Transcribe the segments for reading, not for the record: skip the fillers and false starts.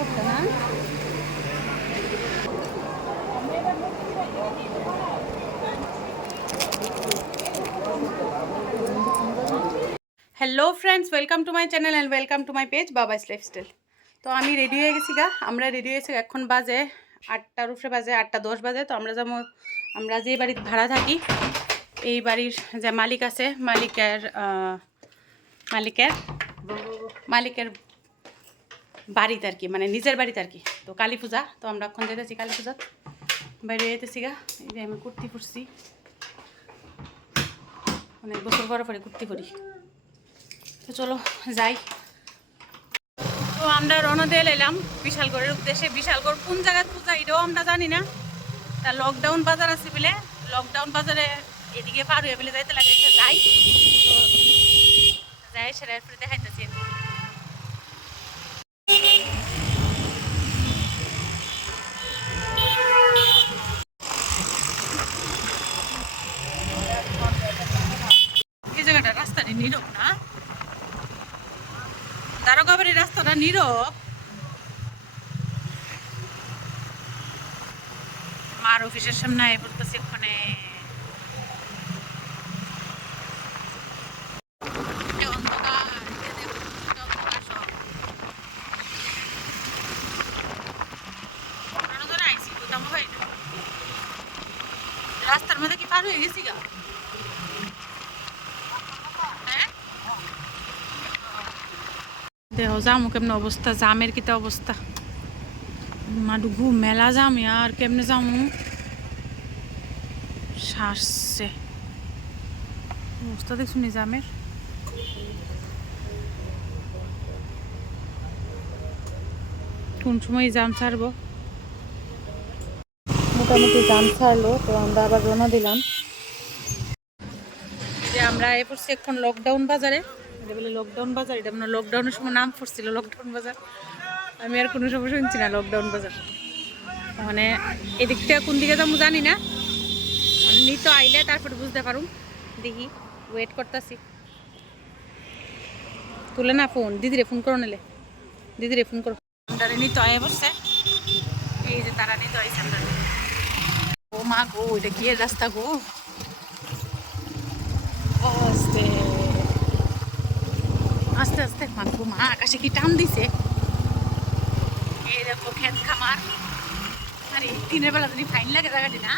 করতে না hello friends, welcome to my channel and welcome to my page Babai's lifestyle. তো আমি রেডি হয়ে গেছি আমরা রেডি হয়েছি, এখন বাজে 8টার উপরে বাজে, 8টা 10 বাজে। তো আমরা যে বাড়িতে ভাড়া থাকি, এই বাড়ির যে মালিক আছে, মালিকের বাড়িতে আর কি, মানে নিজের বাড়িতে আর কি। তো কালী পূজা, তো আমরা এখন যেতেছি কালী পূজা, বাইরে যেতেছি এই যে আমি কুর্তি পরছি, অনেক বছর পরে কুর্তি পরি। তো চলো যাই। তো আমরা রওনা দিয়ে এলাম বিশালগড়ের উদ্দেশ্যে। বিশালগড় কোন জায়গায় পূজা এটাও আমরা জানি না। তা লকডাউন বাজার আছে বলে, লকডাউন বাজারে এদিকে পার হয়ে বলে যাইতে লাগে, যাই। তো যাই, সেটা এরপরে দেখাইতেছি। এই জায়গাটা রাস্তাটি নীরব না, দারোগাবাড়ির রাস্তাটা নীরব। মার অফিসের সামনে বলতেছি ওখানে রাস্তার মধ্যে কি পার হয়ে গেছি গা। দেখো জামু কেমন অবস্থা, জামের কিতা অবস্থা, মাডুগু মেলা জাম আর কেমনে জামু শ্বাসছে অবস্থা দেখছো নি জামের। কোন সময় জাম ছাড়বো, মোটামুটি জাম ছাড়লো। তো আমরা আবার রওনা দিলাম। যে আমরা এ পড়ছি এখন লকডাউন বাজারে, এটা বলে লকডাউন বাজার, এটা মানে লকডাউনের সময় নাম পড়ছিল লকডাউন বাজার। আমি আর কোনো সময় শুনছি না লকডাউন বাজার। মানে এদিক থেকে কোন দিকে যাবো জানি না, মানে নিত আইলে তারপরে বুঝতে পারুম। দেখি, ওয়েট করতেছি। তুলে না ফোন, দিদিরে ফোন করো, নিলে দিদিরে ফোন করো। আমরা নিত আয় বসছে, এই যে তারা নিত আইছে। আমরা ও মা গো, এটা কি রাস্তা গো, আস্তে আস্তে আস্তে। মাগো মা, আকাশে কি টান দিছে। এই দেখো ক্ষেত খামার, আর এই দিনের বেলা যদি ফাইন লাগে জায়গাটি না,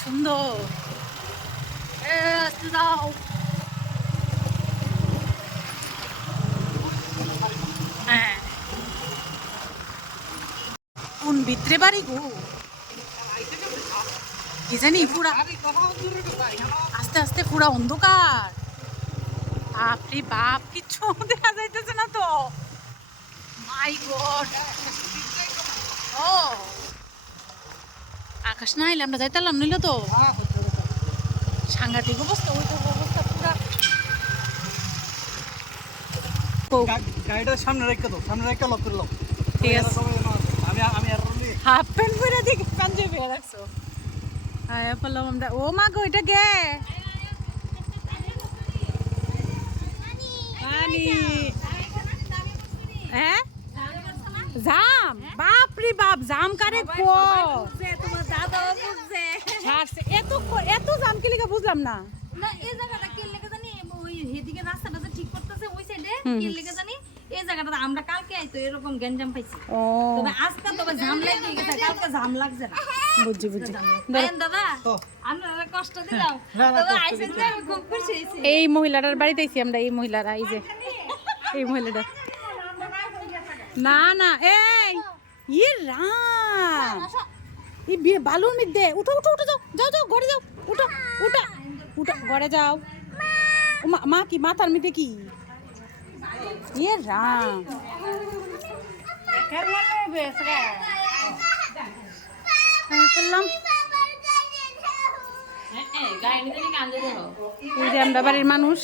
সুন্দর। আস্তে যাও। হ্যাঁ, কোন ভিতরে বাড়ি গো কি জানি, পুরা আস্তে আস্তে পুরা অন্ধকার। বাপরে বাপ, কিচ্ছু দেখা যাইতেছে না তো। মাই গড, ও আকাশ না এলে আমরা যাইতাম নিল তো। সাংঘাতিক অবস্থা, ওই তো অবস্থা পুরা। গাড়িটার সামনে রেখে দাও, সামনে রেখে লক করে দাও। ঠিক আছে, আমি আর হাফ প্যান্ট পরে দেখি পাঞ্জাবি রাখছো। হ্যাঁ বললাম আমরা, ও মা গো এটা গে হ্যাঁ জাম। বাপরে বাপ, জাম কারে কো তোমার দাদাও বুঝছে। এত এত জাম কি লিখে বুঝলাম না। না এই জায়গাটা কি লেগে জানি, ওই এদিকে রাস্তাটা যে ঠিক করতেছে ওই সাইডে কি লেগে জানি, এই জায়গাটা আমরা কালকে আইতো এরকম গ্যাঞ্জাম পাইছি। ও তবে আজকে তবে জাম লাগে গেছে, কালকে জাম লাগছে না। বুঝছি বুঝছি। আইন দাদা, আমরা কষ্ট দিলাম, তবে আইছেন যে আমি খুব খুশি হইছি। এই মহিলাটার বাড়িতে আইছি আমরা, এই মহিলারা, এই যে এই মহিলাটা। না না, এই ইয়ে রাম, এই বালুর মধ্যে উঠো উঠো উঠে যাও, যাও যাও ঘরে যাও, উঠো উঠো উঠো ঘরে যাও। মা কি মাথার মধ্যে কি ইয়ে রাম। করলাম এই যে আমরা বাড়ির মানুষ,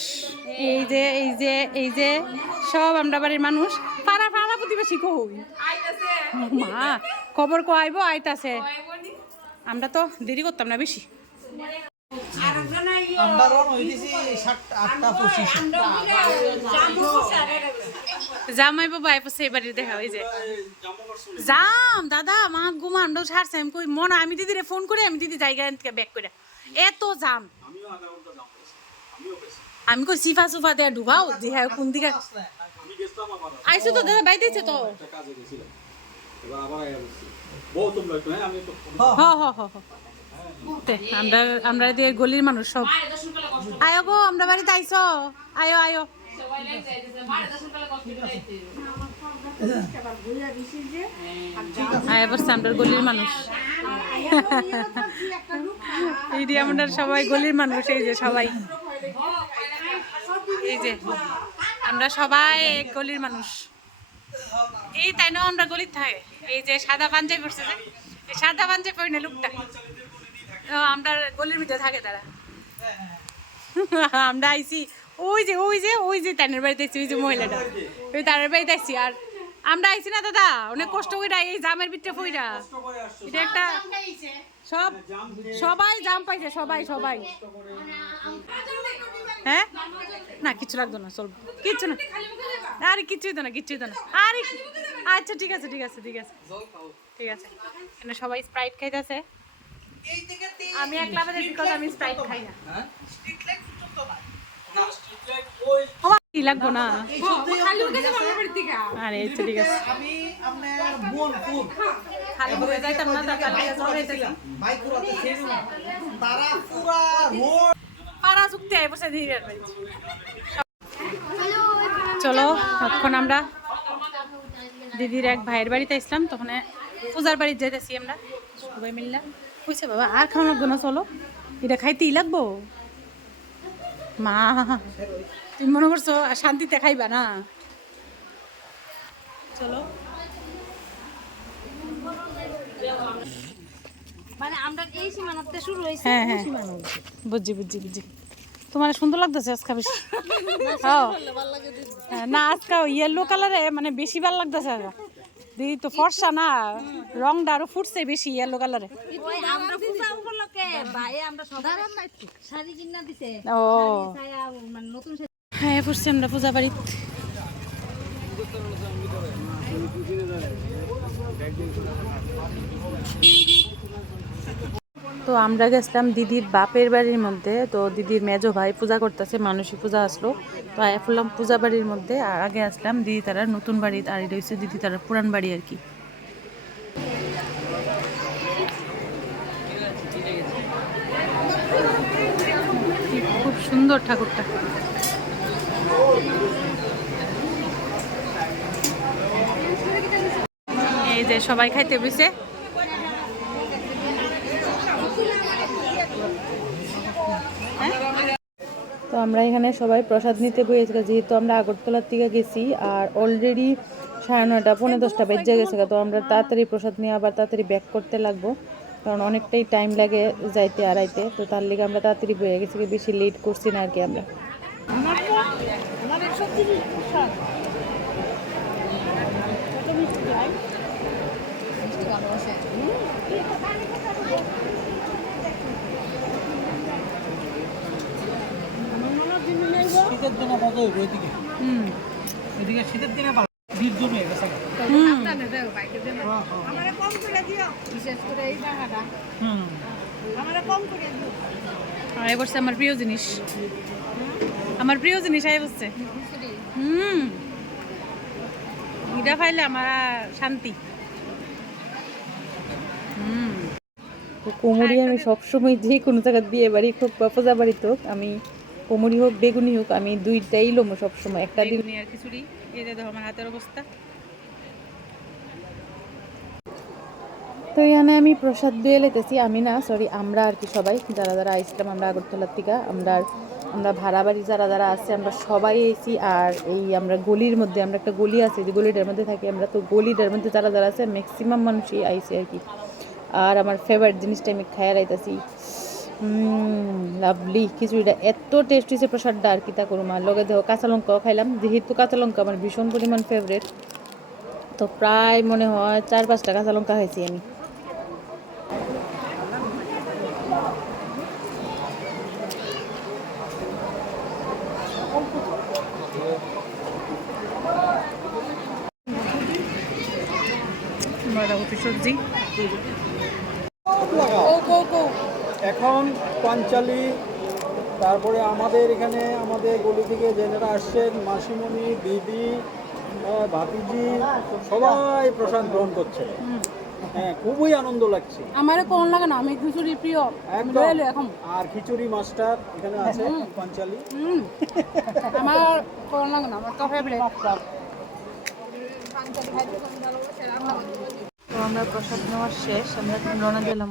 এই যে এই যে এই যে সব আমরা বাড়ির মানুষ। পাড়া পাড়া প্রতিবেশী কই মা, খবর কো আইব আইতাছে। আমরা তো দেরি করতাম না বেশি। জামাই বাবা আইপছে এবারে দেখা ওই যে জাম দাদা মা গুমা আমরা ছাড়ছে আমি কই মনে আমি দিদিরে ফোন করে আমি দিদি জায়গা থেকে ব্যাক করে এত জাম আমি কই সিফা সুফা দেয়া ডুবাও যে হ্যাঁ কোন দিকে আইছো তো দাদা বাইতেছে তো আমরা আমরা দিয়ে গলির মানুষ সব আয়ো গো আমরা বাড়িতে আইছো আয়ো আয়ো আমরা গলির মানুষ এই যে আমরা সবাই গলির মানুষ এই যে সবাই এই যে আমরা সবাই গলির মানুষ এই তাই না আমরা গলির থাকে এই যে সাদা পাঞ্জাবি পরছে যে এই সাদা পাঞ্জাবি পরে না লোকটা আমরা গলির ভিতরে থাকে তারা আমরা আইছি ওই যে তানের বাড়িতে আইছি ওই যে মহিলাটা ওই তানের বাড়িতে আইছি আর আমরা আইছি না দাদা অনেক কষ্ট করে এই জামের ভিতরে ফইরা এটা একটা সবাই জাম পাইছে সবাই হ্যাঁ না কিছু লাগতো না চলবো কিচ্ছু না আরে কিছুই তো না আরে আচ্ছা ঠিক আছে এখানে সবাই স্প্রাইট খাইতেছে আমি একলা বাদে বিকজ আমি স্প্রাইট খাই না কি লাগবো না আরে আচ্ছা ঠিক আছে খালি বলে যাইতাম না পাড়া চুক্তি আই বসে ধীরে চলো তখন আমরা দিদির এক ভাইয়ের বাড়িতে আসলাম তখন পূজার বাড়িতে যাইতেছি আমরা সবাই মিললাম বুঝছে বাবা আর খাওয়া লাগবো না চলো এটা খাইতেই লাগবো মা তুমি মনে করছো শান্তিতে খাইবা না চলো মানে আমরা এই সীমানাতে শুরু হইছে হ্যাঁ বুঝছি তোমার সুন্দর লাগতেছে আজকে বেশি না আজকে ইয়েলো কালারে মানে বেশি ভালো লাগতেছে দিদি তো ফর্সা না রংটা আরো ফুটছে বেশি ইয়েলো কালারে আমরা পূজা উপলক্ষে ভাই আমরা সবাই শাড়ি কিনা দিছে ও মানে নতুন হ্যাঁ ফুটছে আমরা পূজা বাড়ি তো আমরা গেছিলাম দিদির বাপের বাড়ির মধ্যে তো দিদির মেজো ভাই পূজা করতেছে মানসিক পূজা আসলো তো আয় ফুললাম পূজা বাড়ির মধ্যে আর আগে আসলাম দিদি তারা নতুন বাড়ি আর এটা হচ্ছে দিদি তারা পুরান বাড়ি আর কি খুব সুন্দর ঠাকুরটা এই যে সবাই খাইতে বসে তো আমরা এখানে সবাই প্রসাদ নিতে বসেছি যেহেতু আমরা আগরতলার থেকে গেছি আর অলরেডি 9:30 10:30 বেজে গেছে তো আমরা তাড়াতাড়ি প্রসাদ নিয়ে আবার তাড়াতাড়ি ব্যাক করতে লাগবো কারণ অনেকটাই টাইম লাগে যাইতে আর আইতে তো তার লিগে আমরা তাড়াতাড়ি বয়ে গেছি বেশি লেট করছি না আর কি আমরা শীতের দিনে মজা হইব এদিকে শীতের দিনে ভিড় জমে গেছে আয় বসছে আমার প্রিয় জিনিস আয় বসছে এটা পাইলে আমার শান্তি কোমরি আমি সবসময় যে কোনো জায়গায় বিয়ে বাড়ি হোক বা পূজা বাড়ি হোক আমি কোমরি হোক বেগুনি হোক আমি দুইটাই লোমো সবসময় একটা দিন আর খিচুড়ি এই যে দেখো আমার হাতের অবস্থা তো এখানে আমি প্রসাদ দিয়ে লেতেছি আমি না সরি আমরা আর কি সবাই যারা যারা আইছিলাম আমরা আগরতলার থেকে আমরা ভাড়া বাড়ি যারা আছে আমরা সবাই এসি আর এই আমরা গলির মধ্যে আমরা একটা গলি আছে যে গলিটার মধ্যে থাকি আমরা তো গলিটার মধ্যে যারা আছে ম্যাক্সিমাম মানুষই আইসি আর কি আর আমার ফেভারিট জিনিসটা আমি খাইয়া রাইতেছি লাভলি খিচুড়িটা এত টেস্ট হয়েছে প্রসাদটা আর কি তা করুম আর লগে দেখো কাঁচা লঙ্কাও খাইলাম যেহেতু কাঁচা লঙ্কা আমার ভীষণ পরিমাণ ফেভারিট তো প্রায় মনে হয় 4-5টা কাঁচা লঙ্কা খাইছি আমি বাঁধাকপি সবজি ও এখন পাঞ্চালি, তারপরে আমাদের এখানে আমাদের গলি থেকে যারা আসছেন মাসিমণি, দিদি, ভাতিজি সবাই প্রসাদ গ্রহণ করছে। হ্যাঁ, খুবই আনন্দ লাগছে। আমারও কোন লাগে না, আমি খিচুড়ি প্রিয় একদম। এখন আর খিচুড়ি মাস্টার এখানে আছে পাঞ্চালি। আমার কোন লাগে না, আমার তো ফেভারিট। তো আমরা প্রসাদ নেওয়ার শেষ, আমরা এখন রওনা দিলাম।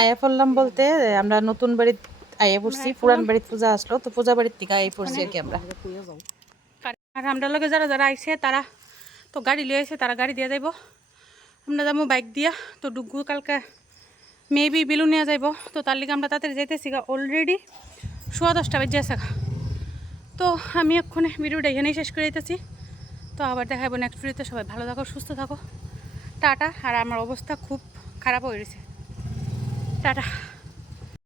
আয়া পড়লাম বলতে আমরা নতুন বাড়িতে আয়া পড়ছি, পুরান বাড়িতে পূজা আসলো, তো পূজা বাড়ির থেকে আয়া পড়ছি আর কি আমরা। আর আমরা লগে যারা যারা আইছে তারা তো গাড়ি লিয়ে আইছে, তারা গাড়ি দিয়ে যাইব, আমরা যাবো বাইক দিয়া। তো ডুগু কালকে মেবি বেলুন নিয়ে যাইব, তো তার লিগে আমরা তাড়াতাড়ি যাইতেছি। অলরেডি 10:15 বাজে আছে। তো আমি এক্ষণে ভিডিওটা এখানেই শেষ করে দিতেছি। তো আবার দেখাবো নেক্সট ভিডিওতে। সবাই ভালো থাকো, সুস্থ থাকো, টাটা। আর আমার অবস্থা খুব খারাপ হয়ে গেছে, টাটা।